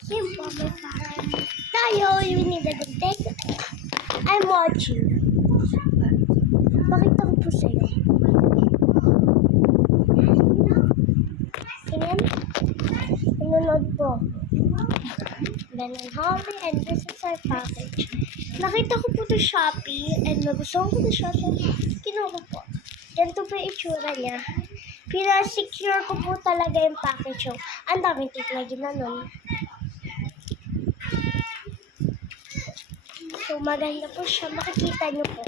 Simple, may packet. Tayo, you need a good take. I'm watching. Pakita ko po sa'yo. Tingnan. Nanonood po. Ben and Holly, and this is our package. Nakita ko po ito Shopee, and nagustuhan ko na siya, so kinuha ko po. Ganito po yung itsura niya. Pinasecure ko po talaga yung package. So, ang daming titlagin na nun. So, maganda po siya. Makikita niyo po.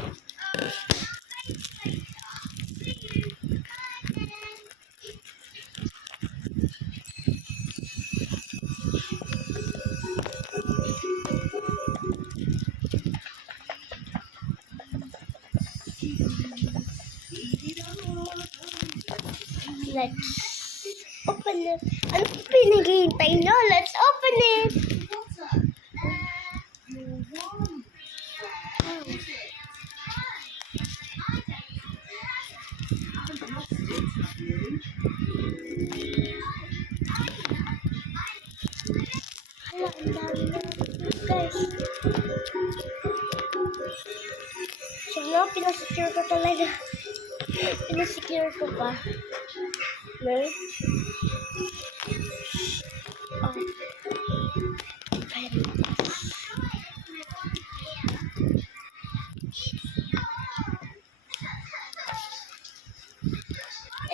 Let's open it. Ano po pinag-hihintay nyo? Let's open it! Hala, ang dami na. Guys. So, no, pinasecure ko talaga. Pinasecure ko pa. No? Oh.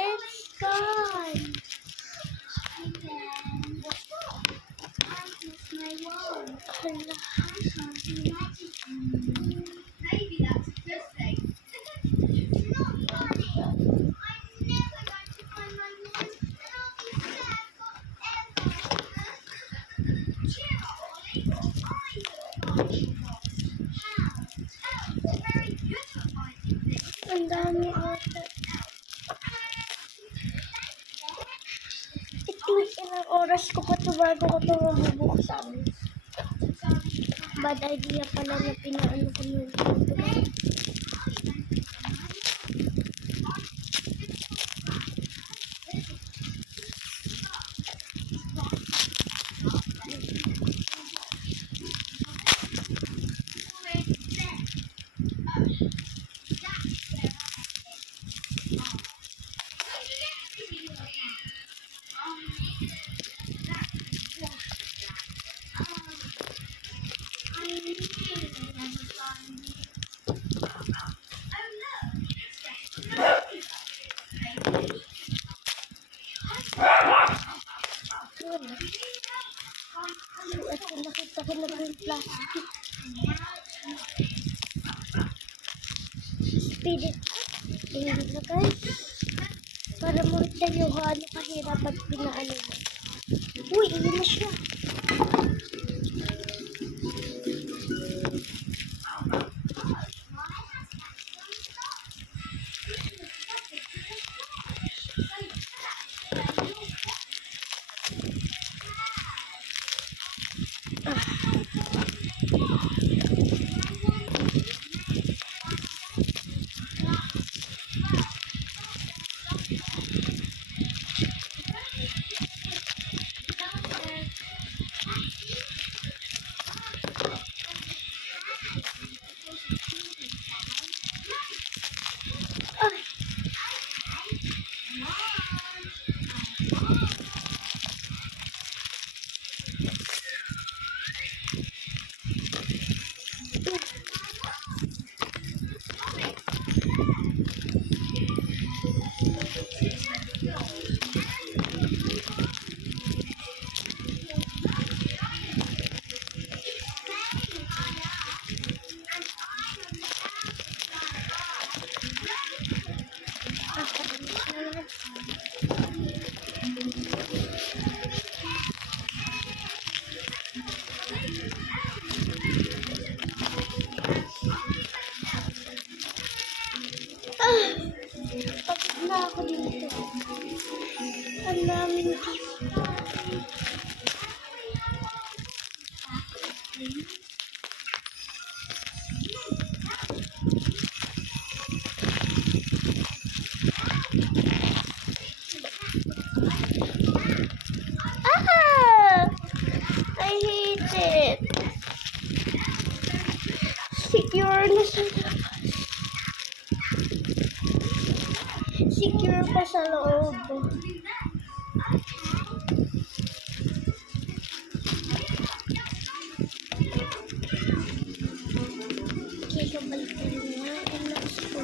It's gone. Hala. Ang dami ata. Ilang oras ko pa ito bago ko ito mabubuksan. Bad idea pala na pinaano ko nung nakita ko na yung plastic. Speed it up. Hindi na guys. Para makita nyo kung ano kahirap at pinaano mo. Uy, hindi na siya. it. Secure na sa labas. Secure pa sa loob. Okay, kabalik na rin nga. And let's go.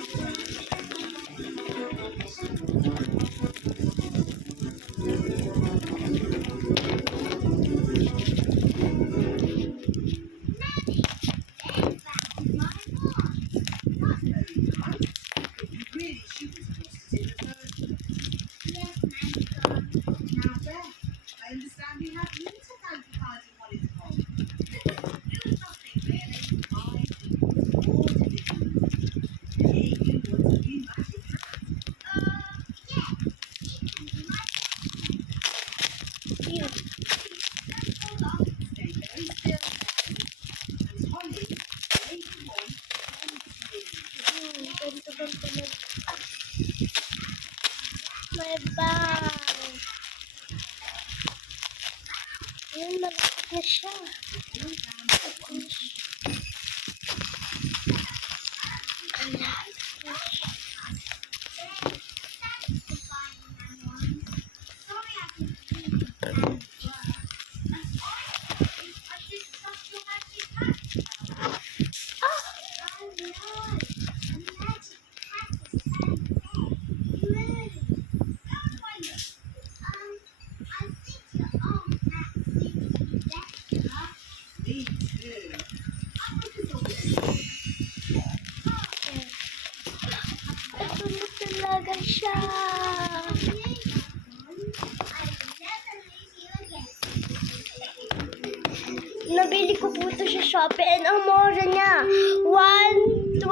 My bag. Yun, malapit na siya. Ito na talaga siya. Nabili ko po ito sa Shopee and ang mura niya. 120.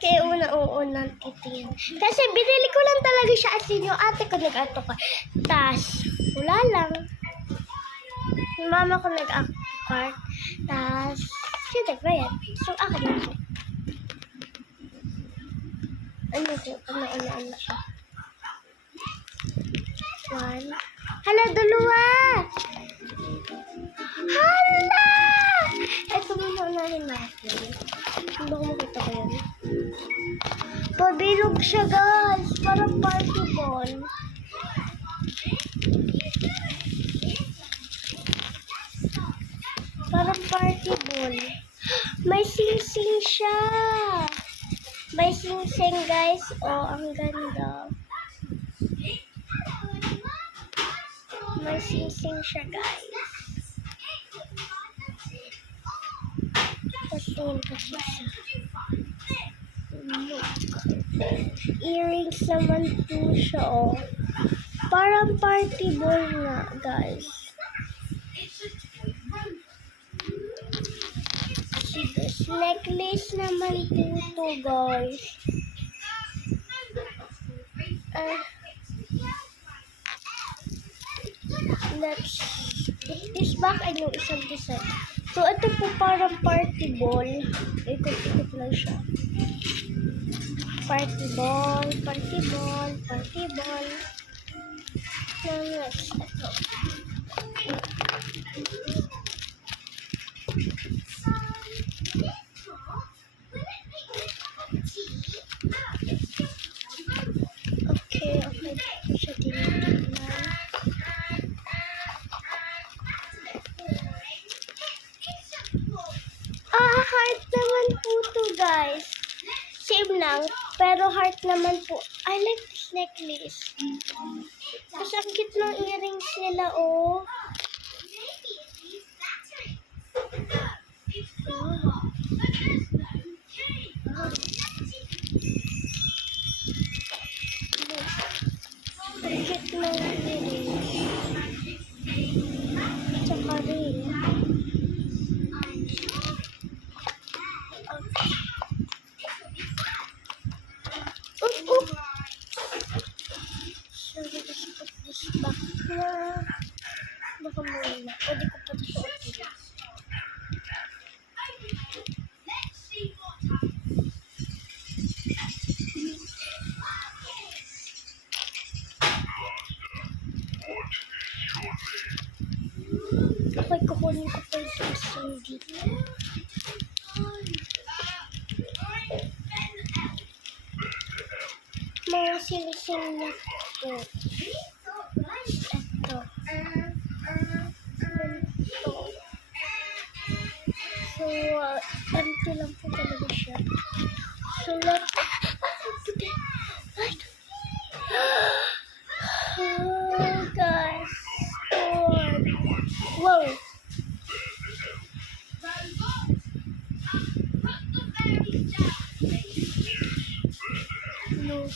Kaya una kita yan. Kasi binili ko lang talaga siya as in yung ate ko nag-ato ka. Tas, wala lang. Yung mama ko nag-cart. Tas, siya nagbayad. So, akin lang siya. Ano siya? Ano siya? 1. Hala, dalawa! Hala! Ito muna unahin natin. Hindi ko makita ko yan. Pabilog siya, guys. Parang party ball. Parang party ball. May sing-sing siya. May sing-sing, guys. Oh, ang ganda. May sing-sing siya, guys. Tapos yun kasi siya. Earrings naman po siya, oh. Parang party ball nga, guys. Necklace naman po ito, guys. Let's put this back and yung isang design. So, ito po parang party ball. Ikot-ikot lang siya. Party ball, party ball, party ball. Now, next, ito. Okay. Siya tinitignan. Heart naman po to, guys. Same lang, pero heart naman po. I like this necklace. Kasi ang cute ng earrings nila, oh. Ang cute ng earrings. Tsaka rin. So, just put this back na. Baka muna. Pwede ko pa ito suotin. Okay, kukunin ko pa yung system dito. Mga silising na po. Ito. Ito. So, empty lang po talaga siya. So, let's... What? Oh, guys. God. Whoa. No.